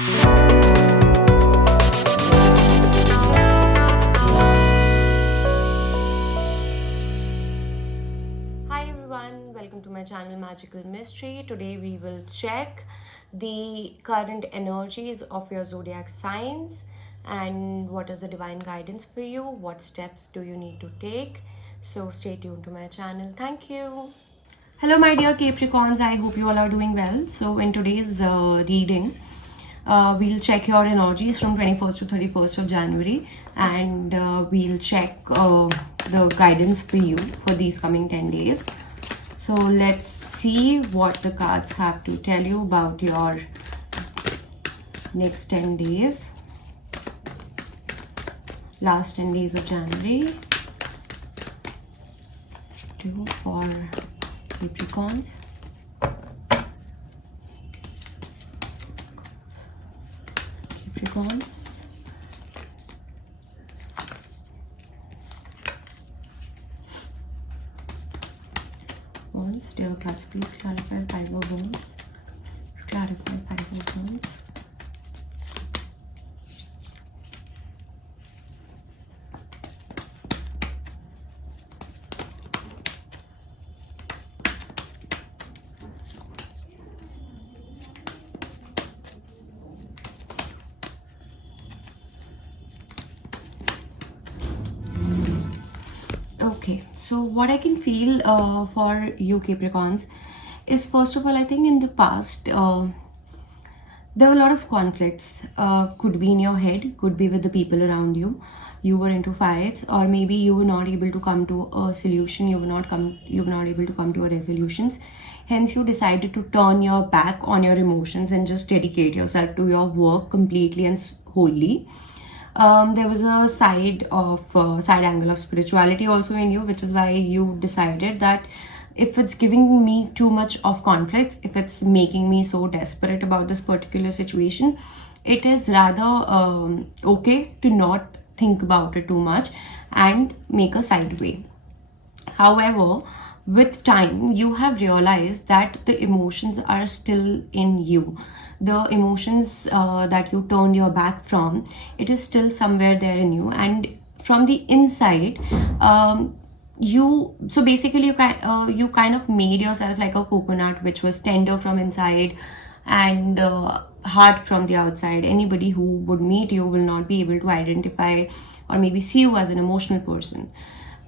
Hi everyone, welcome to my channel Magical Mystery. Today we will check the current energies of your zodiac signs and what is the divine guidance for you, what steps do you need to take. So stay tuned to my channel. Thank you. Hello my dear Capricorns, I hope you all are doing well. So in today's reading, we'll check your energies from 21st to 31st of January, and we'll check the guidance for you for these coming 10 days. So let's see what the cards have to tell you about your next 10 days, last 10 days of January. Two for Capricorns. Capricorns. Wands, dear cards, please clarify 5 of Wands. Clarify 5 of Wands. Okay, so what I can feel for you Capricorns is, first of all, I think in the past there were a lot of conflicts. Could be in your head, could be with the people around you. You were into fights, or maybe you were not able to come to a solution. You were not able to come to a resolutions. Hence, you decided to turn your back on your emotions and just dedicate yourself to your work completely and wholly. There was a side angle of spirituality also in you, which is why you decided that if it's giving me too much of conflicts, if it's making me so desperate about this particular situation, it is rather okay to not think about it too much and make a side way. However, with time, you have realized that the emotions are still in you. The emotions that you turned your back from, it is still somewhere there in you. And from the inside, you kind of made yourself like a coconut, which was tender from inside and hard from the outside. Anybody who would meet you will not be able to identify or maybe see you as an emotional person.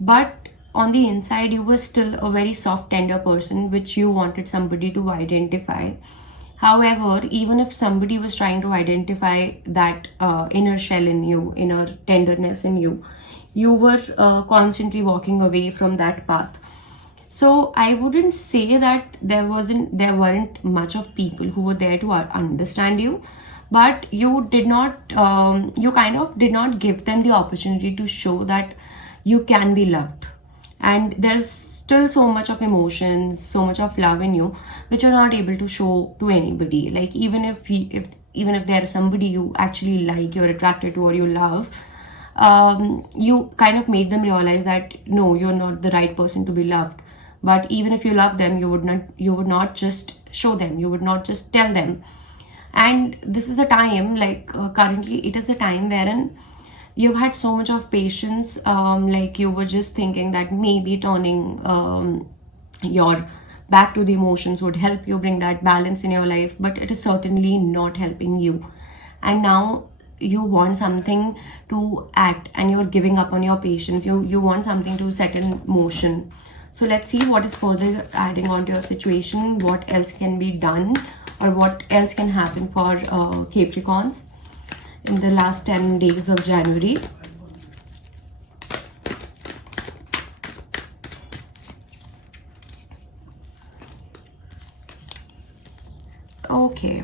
But on the inside, you were still a very soft, tender person, which you wanted somebody to identify. However, even if somebody was trying to identify that inner shell in you, inner tenderness in you, you were constantly walking away from that path. So I wouldn't say that there weren't much of people who were there to understand you, but you kind of did not give them the opportunity to show that you can be loved. And there's still so much of emotions, so much of love in you, which you're not able to show to anybody. Like even if there is somebody you actually like, you're attracted to, or you love, you kind of made them realize that no, you're not the right person to be loved. But even if you love them, you would not just show them, you would not just tell them. And this is a time, currently it is a time wherein you've had so much of patience, like you were just thinking that maybe turning your back to the emotions would help you bring that balance in your life, but it is certainly not helping you. And now you want something to act and you're giving up on your patience. You want something to set in motion. So let's see what is further adding on to your situation, what else can be done, or what else can happen for Capricorns in the last 10 days of January. Okay.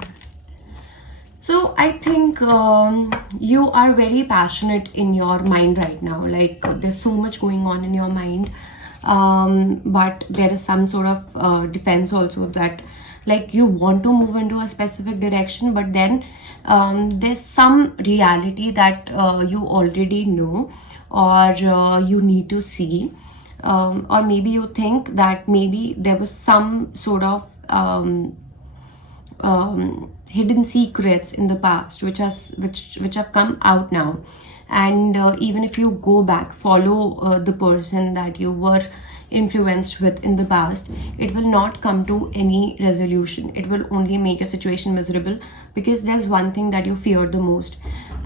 So I think you are very passionate in your mind right now. Like there's so much going on in your mind. But there is some sort of defense also, that like you want to move into a specific direction, but then there's some reality that you already know, or you need to see, or maybe you think that maybe there was some sort of hidden secrets in the past which have come out now. And even if you go back, follow the person that you were influenced with in the past, it will not come to any resolution. It will only make your situation miserable, because there's one thing that you fear the most,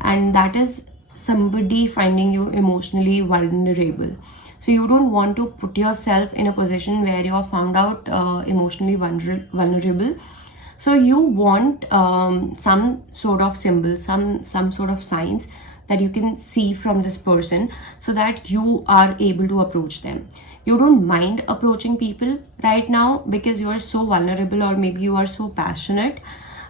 and that is somebody finding you emotionally vulnerable. So you don't want to put yourself in a position where you are found out emotionally vulnerable. So you want some sort of symbol, some sort of signs that you can see from this person, so that you are able to approach them. You don't mind approaching people right now because you are so vulnerable, or maybe you are so passionate,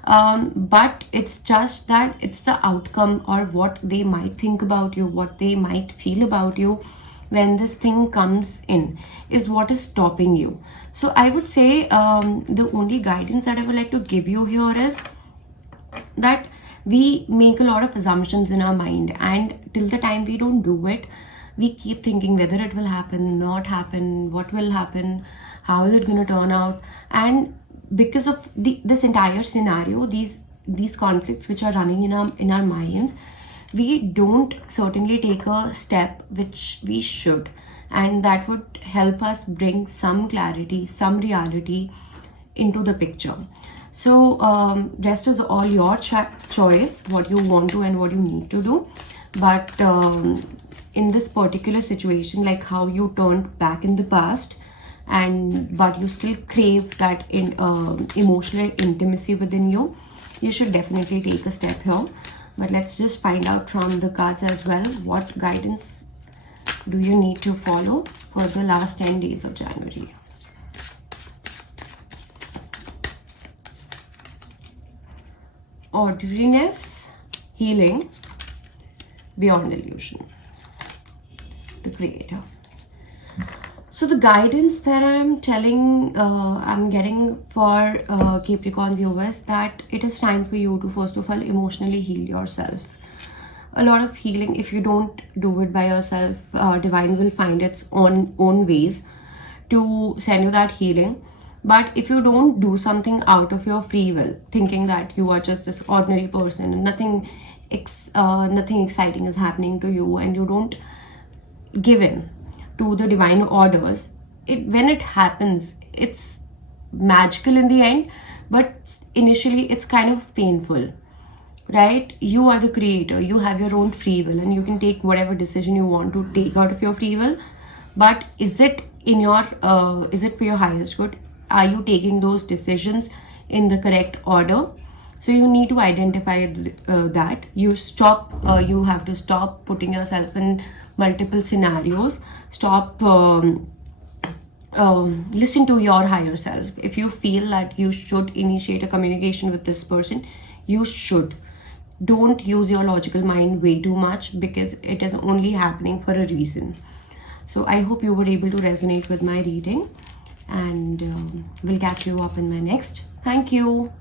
but it's just that it's the outcome, or what they might think about you, what they might feel about you when this thing comes in, is what is stopping you. So I would say the only guidance that I would like to give you here is that we make a lot of assumptions in our mind, and till the time we don't do it, we keep thinking whether it will happen, not happen, what will happen, how is it going to turn out. And because of this entire scenario, these conflicts which are running in our minds, we don't certainly take a step which we should, and that would help us bring some clarity, some reality into the picture. So rest is all your choice, what you want to and what you need to do. But in this particular situation, like how you turned back in the past, but you still crave that emotional intimacy within you, you should definitely take a step here. But let's just find out from the cards as well, what guidance do you need to follow for the last 10 days of January. Ordinariness, healing, beyond illusion, the creator. So the guidance that I'm getting for Capricorn viewers, that it is time for you to first of all emotionally heal yourself. A lot of healing, if you don't do it by yourself, divine will find its own ways to send you that healing. But if you don't do something out of your free will, thinking that you are just this ordinary person and nothing exciting is happening to you, and you don't give in to the divine orders, when it happens, it's magical in the end, but initially it's kind of painful, right? You are the creator, you have your own free will, and you can take whatever decision you want to take out of your free will. But is it for your highest good? Are you taking those decisions in the correct order? So you need to identify that. You have to stop putting yourself in multiple scenarios. Stop, listen to your higher self. If you feel that you should initiate a communication with this person, you should. Don't use your logical mind way too much, because it is only happening for a reason. So I hope you were able to resonate with my reading, and we'll catch you up in my next. Thank you.